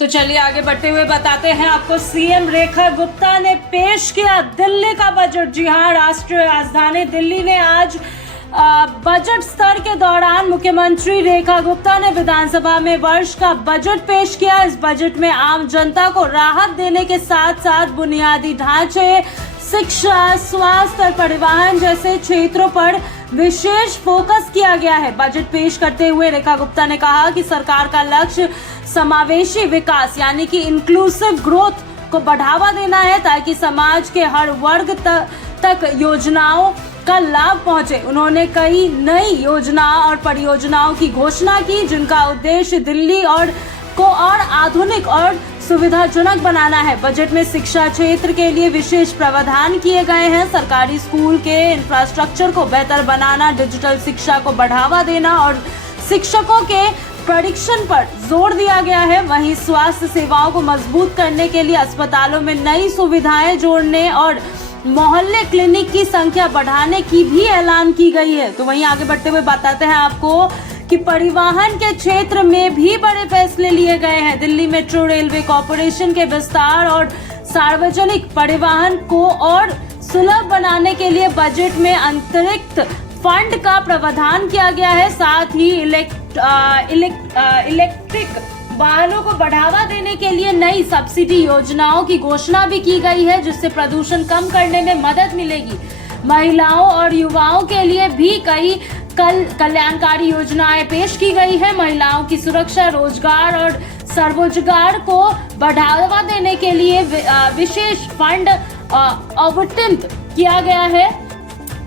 तो चलिए आगे बढ़ते हुए बताते हैं आपको। सीएम रेखा गुप्ता ने पेश किया दिल्ली का बजट। जी हां, राष्ट्रीय राजधानी दिल्ली ने आज बजट सत्र के दौरान मुख्यमंत्री रेखा गुप्ता ने विधानसभा में वर्ष का बजट पेश किया। इस बजट में आम जनता को राहत देने के साथ साथ बुनियादी ढांचे, शिक्षा, स्वास्थ्य और परिवहन जैसे क्षेत्रों पर विशेष फोकस किया गया है। बजट पेश करते हुए रेखा गुप्ता ने कहा कि सरकार का लक्ष्य समावेशी विकास यानी कि इंक्लूसिव ग्रोथ को बढ़ावा देना है ताकि समाज के हर वर्ग तक योजनाओं का लाभ पहुंचे। उन्होंने कई नई योजनाओं और परियोजनाओं की घोषणा की जिनका उद्देश्य दिल्ली को और आधुनिक और सुविधाजनक बनाना है। बजट में शिक्षा क्षेत्र के लिए विशेष प्रावधान किए गए हैं। सरकारी स्कूल के इंफ्रास्ट्रक्चर को बेहतर बनाना, डिजिटल शिक्षा को बढ़ावा देना और शिक्षकों के प्रशिक्षण पर जोर दिया गया है। वहीं स्वास्थ्य सेवाओं को मजबूत करने के लिए अस्पतालों में नई सुविधाएं जोड़ने और मोहल्ले क्लिनिक की संख्या बढ़ाने की भी ऐलान की गई है। तो वहीं आगे बढ़ते हुए बताते हैं आपको कि परिवहन के क्षेत्र में भी बड़े फैसले लिए गए हैं। दिल्ली मेट्रो रेलवे कॉरपोरेशन के विस्तार और सार्वजनिक परिवहन को और सुलभ बनाने के लिए बजट में अतिरिक्त फंड का प्रावधान किया गया है। साथ ही इलेक्ट्रिक वाहनों को बढ़ावा देने के लिए नई सब्सिडी योजनाओं की घोषणा भी की गई है जिससे प्रदूषण कम करने में मदद मिलेगी। महिलाओं और युवाओं के लिए भी कई कल्याणकारी योजनाएं पेश की गई है। महिलाओं की सुरक्षा, रोजगार और स्वरोजगार को बढ़ावा देने के लिए विशेष फंड आवंटित किया गया है।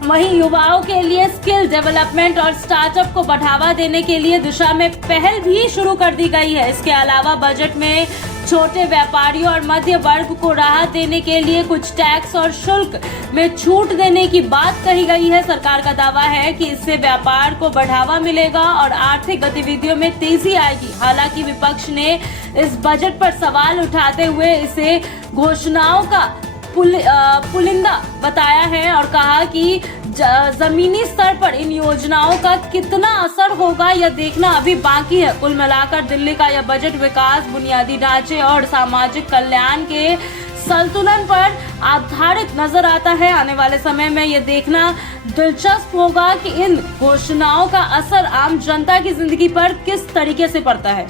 वहीं युवाओं के लिए स्किल डेवलपमेंट और स्टार्टअप को बढ़ावा देने के लिए दिशा में पहल भी शुरू कर दी गई है। इसके अलावा बजट में छोटे व्यापारियों और मध्य वर्ग को राहत देने के लिए कुछ टैक्स और शुल्क में छूट देने की बात कही गई है। सरकार का दावा है कि इससे व्यापार को बढ़ावा मिलेगा और आर्थिक गतिविधियों में तेजी आएगी। हालांकि विपक्ष ने इस बजट पर सवाल उठाते हुए इसे घोषणाओं का पुलिंदा बताया है और कहा कि जमीनी स्तर पर इन योजनाओं का कितना असर होगा यह देखना अभी बाकी है। कुल मिलाकर दिल्ली का यह बजट विकास, बुनियादी ढांचे और सामाजिक कल्याण के संतुलन पर आधारित नजर आता है। आने वाले समय में यह देखना दिलचस्प होगा कि इन घोषणाओं का असर आम जनता की जिंदगी पर किस तरीके से पड़ता है।